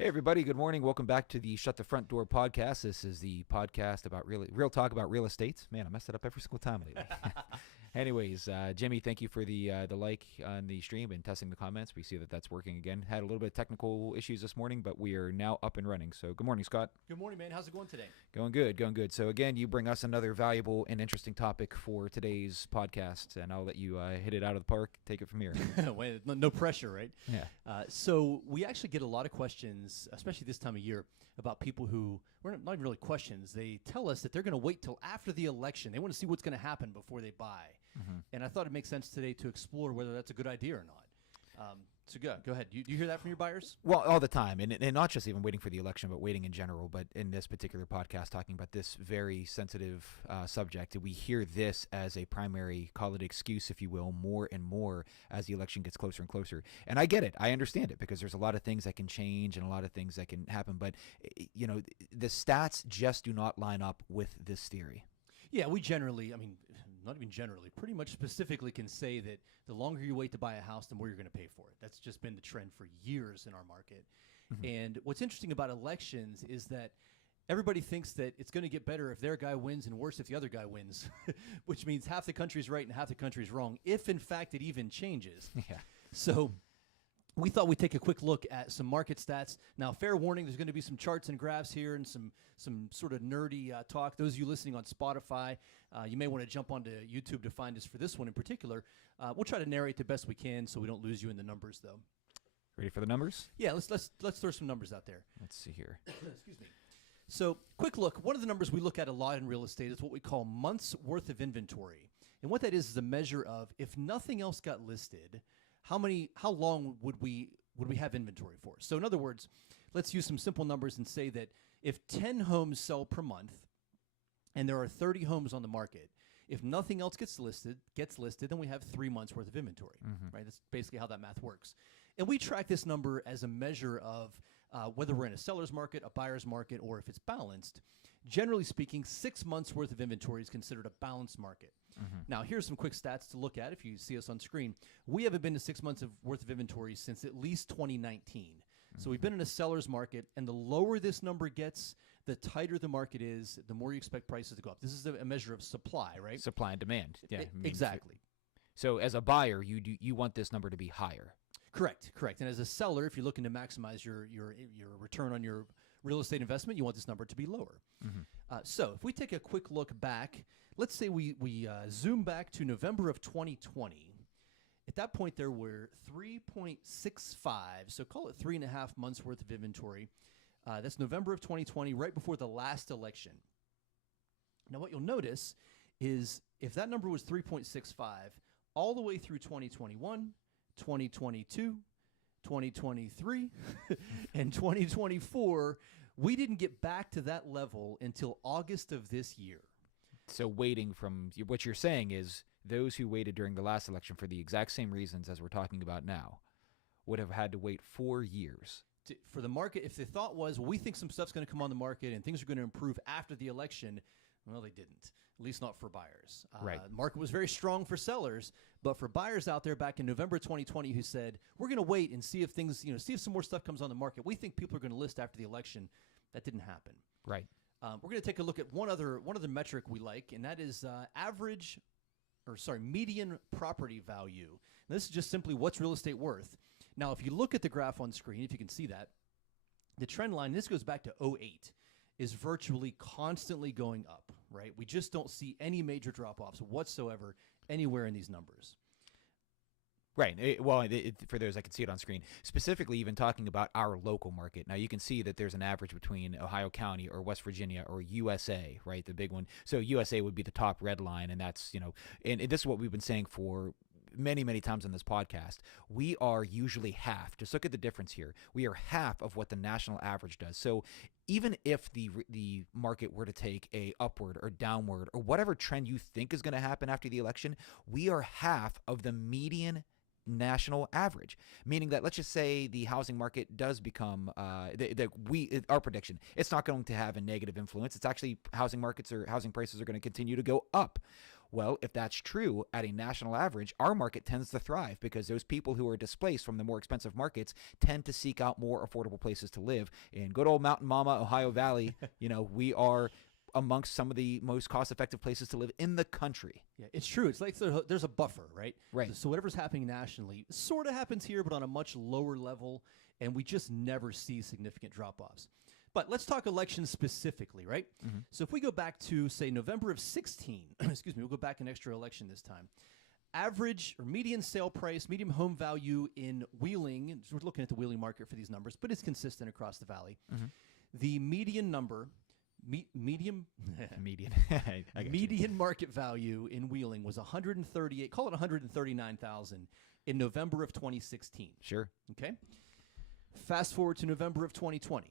Hey, everybody. Good morning. Welcome back to the Shut the Front Door podcast. This is the podcast about real talk about real estate. Man, I messed it up every single time lately. Anyways, Jimmy, thank you for the like on the stream and testing the comments. We see that that's working again. Had a little bit of technical issues this morning, but we are now up and running. So good morning, Scott. Good morning, man. How's it going today? Going good, going good. So again, you bring us another valuable and interesting topic for today's podcast, and I'll let you hit it out of the park. Take it from here. Well, no pressure, right? Yeah. So we actually get a lot of questions, especially this time of year, about people who, not even really questions. They tell us that they're going to wait till after the election. They want to see what's going to happen before they buy. Mm-hmm. And I thought it makes sense today to explore whether that's a good idea or not. So go ahead. Do you hear that from your buyers? Well, all the time, and not just even waiting for the election, but waiting in general. But in this particular podcast, talking about this very sensitive subject, we hear this as a primary, call it excuse, if you will, more and more as the election gets closer and closer. And I get it. I understand it because there's a lot of things that can change and a lot of things that can happen. But, you know, the stats just do not line up with this theory. Yeah, we generally, not even generally, pretty much specifically can say that the longer you wait to buy a house, the more you're going to pay for it. That's just been the trend for years in our market. Mm-hmm. And what's interesting about elections is that everybody thinks that it's going to get better if their guy wins and worse if the other guy wins, which means half the country's right and half the country's wrong, if in fact it even changes. Yeah. So we thought we'd take a quick look at some market stats. Now, fair warning, there's going to be some charts and graphs here and some sort of nerdy talk. Those of you listening on Spotify, you may want to jump onto YouTube to find us for this one in particular. We'll try to narrate the best we can so we don't lose you in the numbers, though. Ready for the numbers? Yeah, let's throw some numbers out there. Let's see here. Excuse me. So, quick look. One of the numbers we look at a lot in real estate is what we call months worth of inventory. And what that is a measure of if nothing else got listed, how long would we have inventory for? So in other words, let's use some simple numbers and say that if 10 homes sell per month and there are 30 homes on the market, if nothing else gets listed, then we have 3 months worth of inventory, right? That's basically how that math works. And we track this number as a measure of whether we're in a seller's market, a buyer's market, or if it's balanced. Generally speaking, 6 months worth of inventory is considered a balanced market. Mm-hmm. Now, here's some quick stats to look at if you see us on screen. We haven't been to 6 months worth of inventory since at least 2019. Mm-hmm. So we've been in a seller's market, and the lower this number gets, the tighter the market is, the more you expect prices to go up. This is a measure of supply, right? Supply and demand. Yeah, exactly. So as a buyer, you want this number to be higher. Correct. And as a seller, if you're looking to maximize your return on your real estate investment, you want this number to be lower. Mm-hmm. So if we take a quick look back, let's say we zoom back to November of 2020. At that point, there were 3.65, so call it 3.5 months worth of inventory. That's November of 2020, right before the last election. Now, what you'll notice is if that number was 3.65 all the way through 2021, 2022, 2023, and 2024, we didn't get back to that level until August of this year. So waiting from what you're saying is those who waited during the last election for the exact same reasons as we're talking about now would have had to wait 4 years. For the market, if the thought was, well, we think some stuff's going to come on the market and things are going to improve after the election, well, they didn't, at least not for buyers. Right. The market was very strong for sellers, but for buyers out there back in November 2020 who said, we're going to wait and see if things, see if some more stuff comes on the market. We think people are going to list after the election. That didn't happen. Right. We're going to take a look at one other metric we like, and that is median property value. And this is just simply what's real estate worth. Now, if you look at the graph on screen, if you can see that, the trend line, this goes back to 2008, is virtually constantly going up, right? We just don't see any major drop-offs whatsoever anywhere in these numbers. Right. For those, I can see it on screen. Specifically, even talking about our local market. Now, you can see that there's an average between Ohio County or West Virginia or USA, right? The big one. So USA would be the top red line, and that's, and this is what we've been saying for many, many times on this podcast. We are usually half. Just look at the difference here. We are half of what the national average does. So even if the market were to take a upward or downward or whatever trend you think is going to happen after the election, we are half of the median national average, meaning that let's just say the housing market does become our prediction, it's not going to have a negative influence. It's actually housing markets or housing prices are going to continue to go up. Well, if that's true, at a national average, our market tends to thrive because those people who are displaced from the more expensive markets tend to seek out more affordable places to live. In good old Mountain Mama, Ohio Valley, we are amongst some of the most cost-effective places to live in the country. Yeah, it's true. It's like there's a buffer, right? Right. So whatever's happening nationally sort of happens here, but on a much lower level, and we just never see significant drop-offs. But let's talk elections specifically, right? Mm-hmm. So if we go back to, say, November of 16, excuse me, we'll go back an extra election this time. Average or median sale price, median home value in Wheeling, so we're looking at the Wheeling market for these numbers, but it's consistent across the valley. Mm-hmm. The median number, median market value in Wheeling was 138, call it 139,000 in November of 2016. Sure. Okay. Fast forward to November of 2020.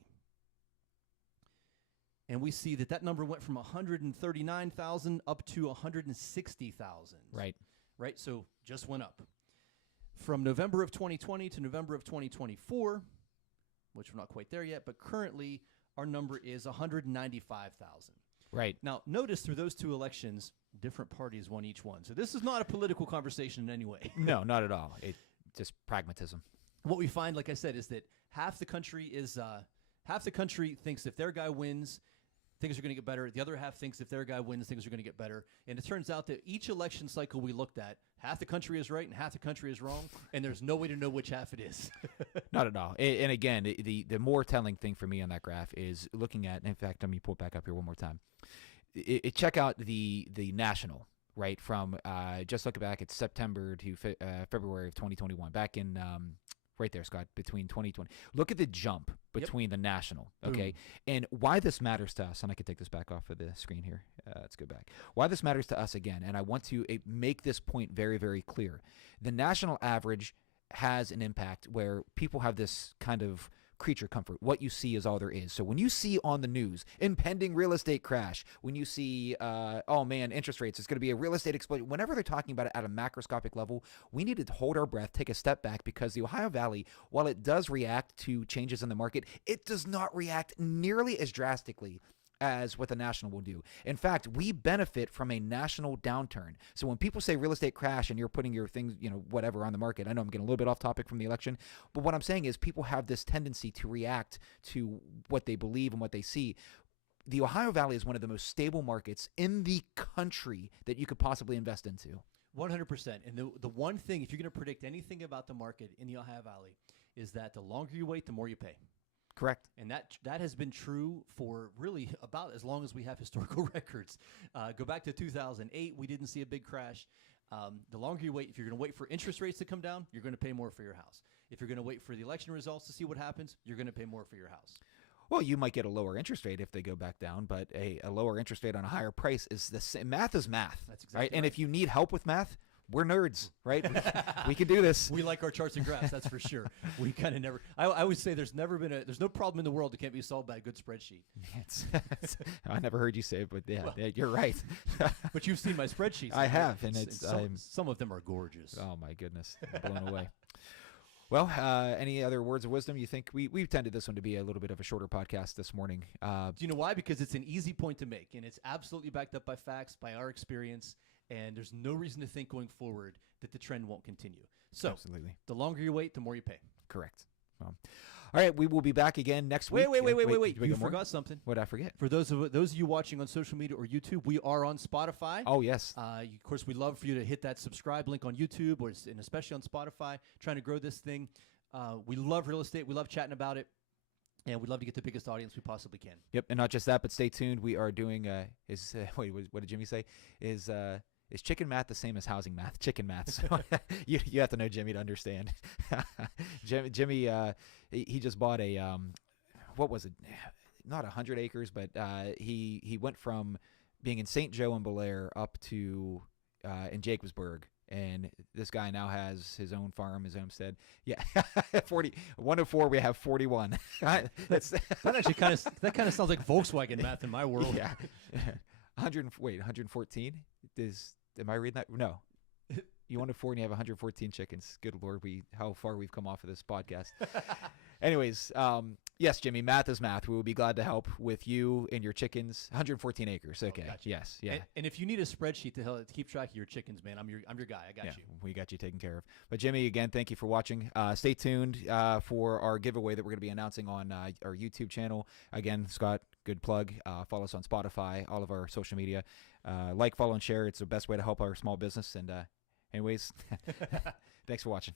And we see that number went from 139,000 up to 160,000. Right. Right? So just went up. From November of 2020 to November of 2024, which we're not quite there yet, but currently our number is 195,000. Right. Now, notice through those two elections, different parties won each one. So this is not a political conversation in any way. No, not at all. It's just pragmatism. What we find, like I said, is that half the country thinks if their guy wins, things are going to get better. The other half thinks if their guy wins, things are going to get better. And it turns out that each election cycle we looked at, half the country is right and half the country is wrong, and there's no way to know which half it is. Not at all. And again, the more telling thing for me on that graph is looking at, in fact, let me pull it back up here one more time. Check out the national, right, from just look back at September to February of 2021, back in right there, Scott, between 2020. Look at the jump between the national, okay? And why this matters to us, and I can take this back off of the screen here. Let's go back. Why this matters to us again, and I want to make this point very, very clear. The national average has an impact where people have this kind of creature comfort. What you see is all there is. So when you see on the news, impending real estate crash, when you see, oh man, interest rates, it's going to be a real estate explosion, whenever they're talking about it at a macroscopic level, we need to hold our breath, take a step back, because the Ohio Valley, while it does react to changes in the market, it does not react nearly as drastically as what the national will do. In fact, we benefit from a national downturn. So when people say real estate crash and you're putting your things, whatever on the market, I know I'm getting a little bit off topic from the election, but what I'm saying is people have this tendency to react to what they believe and what they see. The Ohio Valley is one of the most stable markets in the country that you could possibly invest into. 100%. And the one thing, if you're going to predict anything about the market in the Ohio Valley, is that the longer you wait, the more you pay. Correct. And that has been true for really about as long as we have historical records. Go back to 2008, we didn't see a big crash. The longer you wait, if you're going to wait for interest rates to come down, you're going to pay more for your house. If you're going to wait for the election results to see what happens, you're going to pay more for your house. Well, you might get a lower interest rate if they go back down, but a lower interest rate on a higher price is the same. Math is math. That's exactly right. And if you need help with math, we're nerds, right? We can do this. We like our charts and graphs, that's for sure. We kind of never. I always say there's no problem in the world that can't be solved by a good spreadsheet. I never heard you say it, but you're right. But you've seen my spreadsheets. I have, and some of them are gorgeous. Oh my goodness, I'm blown away. Well, any other words of wisdom? You think we've tended this one to be a little bit of a shorter podcast this morning? Do you know why? Because it's an easy point to make, and it's absolutely backed up by facts, by our experience. And there's no reason to think going forward that the trend won't continue. So, absolutely, the longer you wait, the more you pay. Correct. Well, all right, we will be back again next week. Wait. You forgot something. What did I forget? For those of you watching on social media or YouTube, we are on Spotify. Oh, yes. Of course, we'd love for you to hit that subscribe link on YouTube and especially on Spotify, trying to grow this thing. We love real estate. We love chatting about it. And we'd love to get the biggest audience we possibly can. Yep, and not just that, but stay tuned. We are doing, what did Jimmy say? Is chicken math the same as housing math? Chicken math. So you have to know Jimmy to understand. Jimmy, he just bought a, what was it? Not 100 acres, but he went from being in St. Joe and Belair up to in Jacobsburg. And this guy now has his own farm, his homestead. Yeah, 40. 1 of 4, we have 41. That actually kind of sounds like Volkswagen math in my world. Yeah. 114 is. Am I reading that? No. You 1 of 4 and you have 114 chickens. Good Lord, how far we've come off of this podcast. Anyways, yes, Jimmy, math is math. We will be glad to help with you and your chickens. 114 acres. Okay. Gotcha. Yes. Yeah. And if you need a spreadsheet to keep track of your chickens, man, I'm your guy. I got you. We got you taken care of. But Jimmy, again, thank you for watching. Stay tuned for our giveaway that we're going to be announcing on our YouTube channel. Again, Scott, good plug. Follow us on Spotify, all of our social media. Like, follow, and share. It's the best way to help our small business. And anyways, thanks for watching.